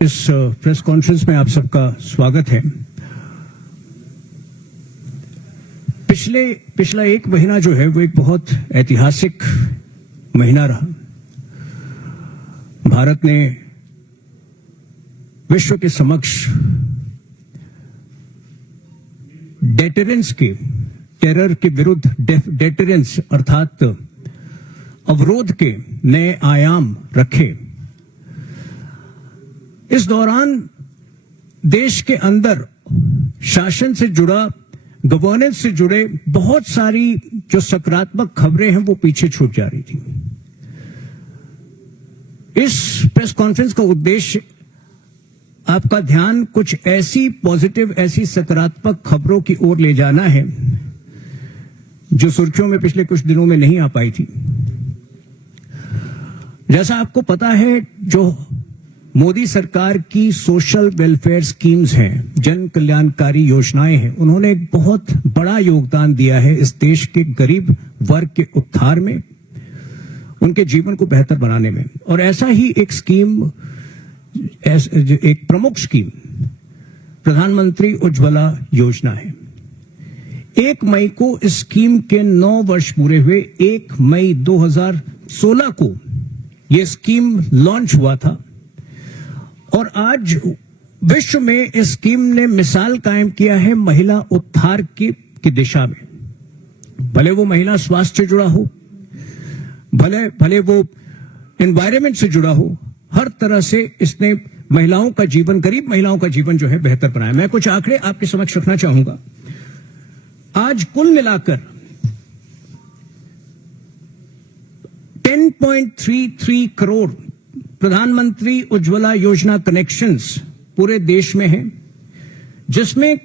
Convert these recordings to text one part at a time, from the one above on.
इस press conference में आप सबका स्वागत है। पिछला एक महीना जो है वो एक बहुत ऐतिहासिक महीना रहा। भारत ने विश्व के समक्ष डेटरेंस के, टेरर के विरुद्ध डेटरेंस अर्थात अवरोध के नए आयाम रखे। इस दौरान देश के अंदर शासन से जुड़ा, गवर्नेंस से जुड़े बहुत सारी जो सकारात्मक खबरें हैं वो पीछे छूट जा रही थी। इस प्रेस कॉन्फ्रेंस का उद्देश्य आपका ध्यान कुछ ऐसी पॉजिटिव, ऐसी सकारात्मक खबरों की ओर ले जाना है जो सुर्खियों में पिछले कुछ दिनों में नहीं आ पाई थी। जैसा आपको पता है, जो मोदी सरकार की सोशल वेलफेयर स्कीम्स हैं, जन कल्याणकारी योजनाएं हैं, उन्होंने एक बहुत बड़ा योगदान दिया है इस देश के गरीब वर्ग के उद्धार में, उनके जीवन को बेहतर बनाने में। और ऐसा ही एक स्कीम, एक प्रमुख स्कीम प्रधानमंत्री उज्ज्वला योजना है। 1 मई को इस स्कीम के 9 वर्ष पूरे हुए। 1 मई 2016 को यह स्कीम लॉन्च हुआ था और आज विश्व में इस स्कीम ने मिसाल कायम किया है महिला उद्धार की दिशा में। भले वो महिला स्वास्थ्य से जुड़ा हो, भले वो एनवायरनमेंट से जुड़ा हो, हर तरह से इसने महिलाओं का जीवन, गरीब महिलाओं का जीवन जो है बेहतर बनाया। मैं कुछ आंकड़े आपके समक्ष रखना चाहूंगा। आज कुल मिलाकर 10.33 करोड़ प्रधानमंत्री उज्ज्वला योजना कनेक्शंस पूरे देश में हैं, जिसमें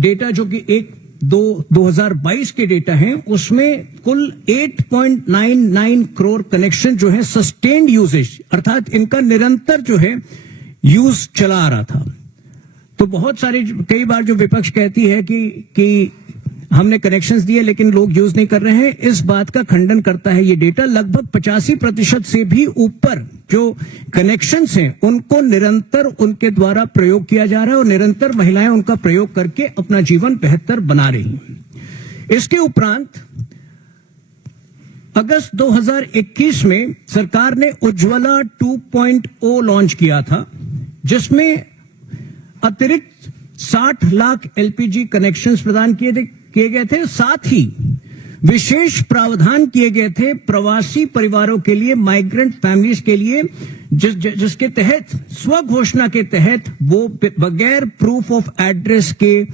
डेटा जो कि 2022 के डेटा हैं, उसमें कुल 8.99 करोड़ कनेक्शन जो है सस्टेन्ड यूजेज, अर्थात इनका निरंतर जो है यूज चला आ रहा था। तो बहुत सारे, कई बार जो विपक्ष कहती है कि हमने कनेक्शंस दिए लेकिन लोग यूज नहीं कर रहे हैं, इस बात का खंडन करता है ये डेटा। लगभग 85% से भी ऊपर जो कनेक्शंस हैं उनको निरंतर उनके द्वारा प्रयोग किया जा रहा है और निरंतर महिलाएं उनका प्रयोग करके अपना जीवन बेहतर बना रही हैं। इसके उपरांत अगस्त 2021 में सरकार ने उज्ज्वला 2.0 लॉन्च किया था, जिसमें अतिरिक्त 60 लाख एलपीजी कनेक्शंस प्रदान किए गए थे। साथ ही विशेष प्रावधान किए गए थे प्रवासी परिवारों के लिए, माइग्रेंट फैमिलीज के लिए, जिसके तहत स्वघोषणा के तहत वो बगैर प्रूफ ऑफ एड्रेस के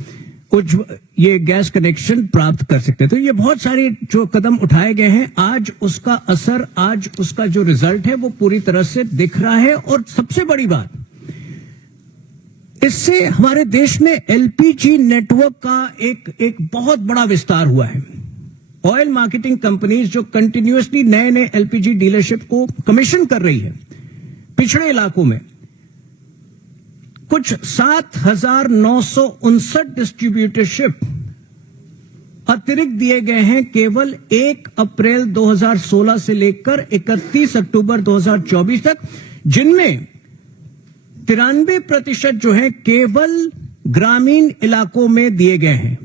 ये गैस कनेक्शन प्राप्त कर सकते हैं। तो ये बहुत सारे जो कदम उठाए गए हैं, आज उसका असर, आज उसका जो रिजल्ट है वो पूरी तरह से दिख रहा है। और सबसे बड़ी बात, इससे हमारे देश में एलपीजी नेटवर्क का एक बहुत बड़ा विस्तार हुआ है। ऑयल मार्केटिंग कंपनीज जो कंटिन्यूअसली नए एलपीजी डीलरशिप को कमीशन कर रही है पिछड़े इलाकों में, कुछ 7,959 डिस्ट्रीब्यूटरशिप अतिरिक्त दिए गए हैं केवल 1 अप्रैल 2016 से लेकर 31 अक्टूबर 2024 तक, जिनमें 93% जो है केवल ग्रामीण इलाकों में दिए गए हैं।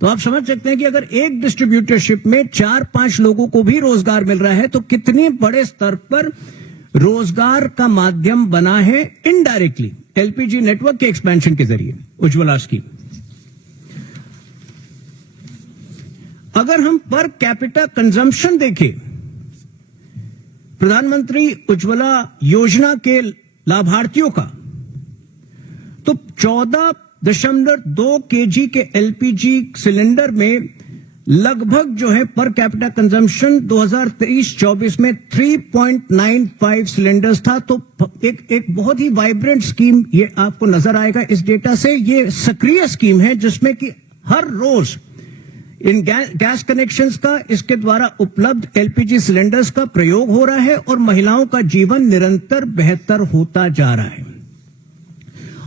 तो आप समझ सकते हैं कि अगर एक डिस्ट्रीब्यूटरशिप में 4-5 लोगों को भी रोजगार मिल रहा है तो कितने बड़े स्तर पर रोजगार का माध्यम बना है इनडायरेक्टली एलपीजी नेटवर्क के एक्सपेंशन के जरिए उज्ज्वला स्कीम। अगर हम पर कैपिटा कंजम्पशन देखें प्रधानमंत्री उज्ज्वला योजना के लाभार्थियों का, तो 14.2 केजी के एलपीजी सिलेंडर में लगभग जो है पर कैपिटा कंजम्पशन 2023-24 में 3.95 सिलेंडर्स था। तो एक बहुत ही वाइब्रेंट स्कीम ये आपको नजर आएगा इस डेटा से। ये सक्रिय स्कीम है जिसमें कि हर रोज इन गैस कनेक्शंस का, इसके द्वारा उपलब्ध एलपीजी सिलेंडर्स का प्रयोग हो रहा है और महिलाओं का जीवन निरंतर बेहतर होता जा रहा है।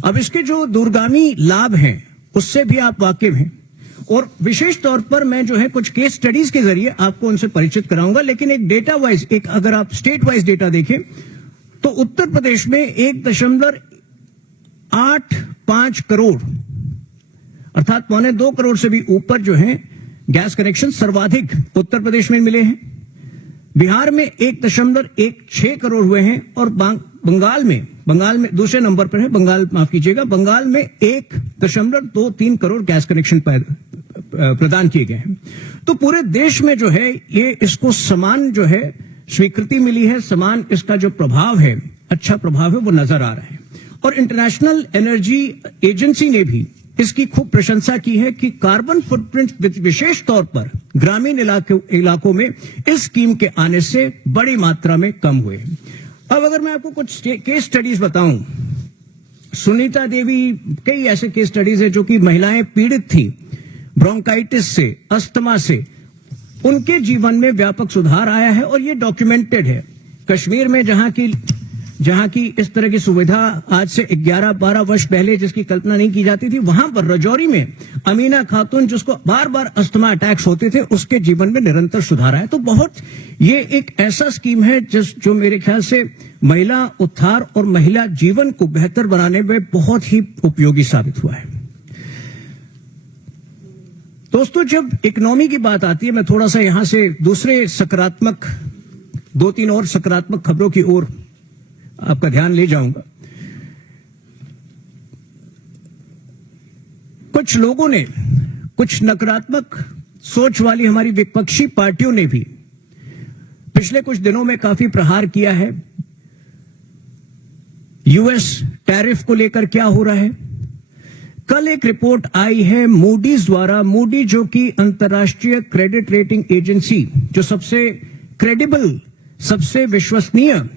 अब इसके जो दूरगामी लाभ हैं उससे भी आप वाकिफ हैं और विशेष तौर पर मैं जो है कुछ केस स्टडीज के जरिए आपको उनसे परिचित कराऊंगा। लेकिन एक डेटा वाइज, अगर आप स्टेट वाइज डेटा देखें तो उत्तर प्रदेश में 1.85 करोड़ अर्थात 1.25 करोड़ से भी ऊपर जो है गैस कनेक्शन सर्वाधिक उत्तर प्रदेश में मिले हैं। बिहार में 1.16 करोड़ हुए हैं और बंगाल में दूसरे नंबर पर है, बंगाल माफ कीजिएगा, बंगाल में 1.23 करोड़ गैस कनेक्शन प्रदान किए गए हैं। तो पूरे देश में जो है ये इसको समान जो है स्वीकृति मिली है, समान इसका जो प्रभाव है, अच्छा प्रभाव है वो नजर आ रहा है। और इंटरनेशनल एनर्जी एजेंसी ने भी इसकी खूब प्रशंसा की है कि कार्बन फुटप्रिंट विशेष तौर पर ग्रामीण इलाकों में इस स्कीम के आने से बड़ी मात्रा में कम हुए। अब अगर मैं आपको कुछ केस स्टडीज बताऊं, सुनीता देवी, कई ऐसे केस स्टडीज है जो कि महिलाएं पीड़ित थी ब्रोंकाइटिस से, अस्थमा से, उनके जीवन में व्यापक सुधार आया है और ये डॉक्यूमेंटेड है। कश्मीर में जहां की इस तरह की सुविधा आज से 11-12 वर्ष पहले जिसकी कल्पना नहीं की जाती थी, वहां पर राजौरी में अमीना खातून जिसको बार बार अस्थमा अटैक्स होते थे, उसके जीवन में निरंतर सुधार आया। तो बहुत ये एक ऐसा स्कीम है जो मेरे ख्याल से महिला उत्थान और महिला जीवन को बेहतर बनाने में बहुत ही उपयोगी साबित हुआ है। दोस्तों, जब इकोनॉमी की बात आती है, मैं थोड़ा सा यहां से दूसरे सकारात्मक 2-3 और सकारात्मक खबरों की ओर आपका ध्यान ले जाऊंगा। कुछ लोगों ने, कुछ नकारात्मक सोच वाली हमारी विपक्षी पार्टियों ने भी पिछले कुछ दिनों में काफी प्रहार किया है। यूएस टैरिफ को लेकर क्या हो रहा है। कल एक रिपोर्ट आई है मूडीज द्वारा, मूडी जो कि अंतर्राष्ट्रीय क्रेडिट रेटिंग एजेंसी, जो सबसे क्रेडिबल, सबसे विश्वसनीय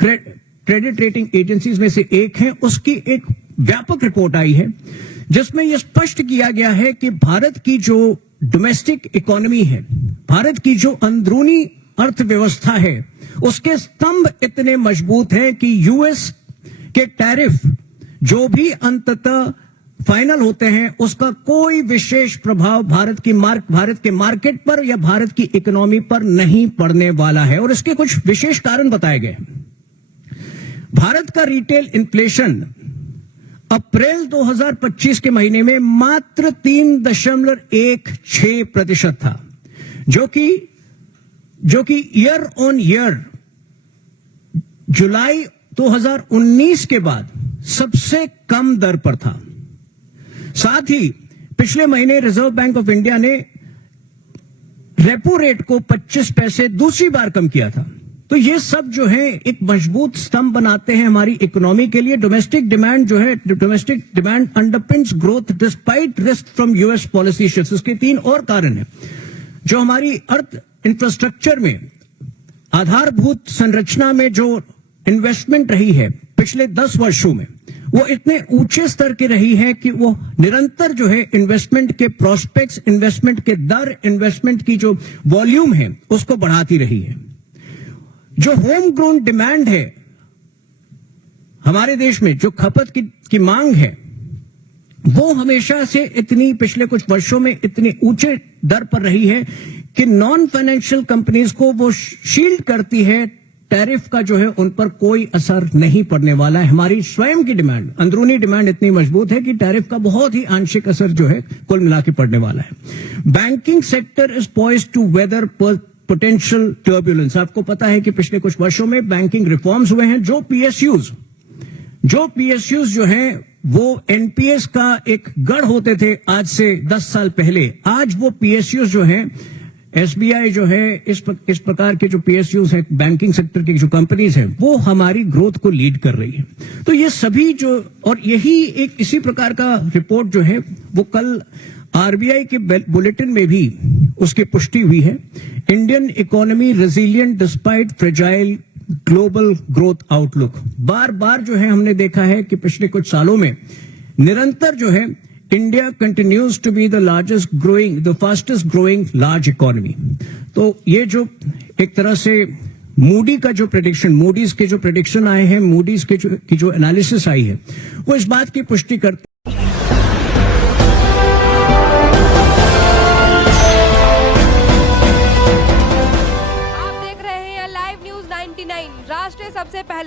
क्रेडिट रेटिंग एजेंसीज में से एक है, उसकी एक व्यापक रिपोर्ट आई है जिसमें यह स्पष्ट किया गया है कि भारत की जो डोमेस्टिक इकोनॉमी है, भारत की जो अंदरूनी अर्थव्यवस्था है, उसके स्तंभ इतने मजबूत हैं कि यूएस के टैरिफ जो भी अंततः फाइनल होते हैं उसका कोई विशेष प्रभाव भारत के मार्केट पर या भारत की इकोनॉमी पर नहीं पड़ने वाला है। और इसके कुछ विशेष कारण बताए गए। भारत का रिटेल इन्फ्लेशन अप्रैल 2025 के महीने में मात्र 3.16% था, जो कि ईयर ऑन ईयर जुलाई 2019 के बाद सबसे कम दर पर था। साथ ही पिछले महीने रिजर्व बैंक ऑफ इंडिया ने रेपो रेट को 25 पैसे दूसरी बार कम किया था। तो ये सब जो है एक मजबूत स्तंभ बनाते हैं हमारी इकोनॉमी के लिए। Domestic demand underpins growth despite risk from US policy shifts. इसके 3 और कारण हैं। जो हमारी अर्थ इंफ्रास्ट्रक्चर में, आधारभूत संरचना में जो इन्वेस्टमेंट रही है पिछले 10 वर्षों में, वो इतने ऊंचे स्तर की रही है कि वो निरंतर जो है इन्वेस्टमेंट के प्रोस्पेक्ट्स, इन्वेस्टमेंट के दर, इन्वेस्टमेंट की जो वॉल्यूम है उसको बढ़ाती रही है। जो होम ग्रोन डिमांड है हमारे देश में, जो खपत की मांग है, वो हमेशा से इतनी पिछले कुछ वर्षों में इतनी ऊंचे दर पर रही है कि नॉन फाइनेंशियल कंपनीज को वो शील्ड करती है। टैरिफ का जो है उन पर कोई असर नहीं पड़ने वाला है। हमारी स्वयं की डिमांड, अंदरूनी डिमांड इतनी मजबूत है कि टैरिफ का बहुत ही आंशिक असर जो है कुल मिला के पड़ने वाला है। Banking sector is poised to weather potential turbulence. आपको पता है कि पिछले कुछ वर्षों में बैंकिंग रिफॉर्म्स हुए हैं। जो पीएसयूज जो हैं वो एनपीएस का एक गढ़ होते थे आज से 10 साल पहले, आज वो पीएसयूज जो हैं, एसबीआई जो है, इस प्रकार के जो पीएसयूज है, बैंकिंग सेक्टर की जो कंपनीज हैं, वो हमारी ग्रोथ को लीड कर रही है। तो ये सभी जो, और यही एक इसी प्रकार का रिपोर्ट जो है वो कल आरबीआई के बुलेटिन में भी उसकी पुष्टि हुई है। Indian economy resilient despite fragile global growth outlook. बार बार जो है हमने देखा है कि पिछले कुछ सालों में निरंतर जो है India continues to be the fastest growing large economy. तो ये जो एक तरह से मूडीज के जो प्रेडिक्शन आए हैं, मूडीज की जो एनालिसिस आई है, वो इस बात की पुष्टि करते आप देख रहे हैं लाइव न्यूज 99 राष्ट्र सबसे पहले।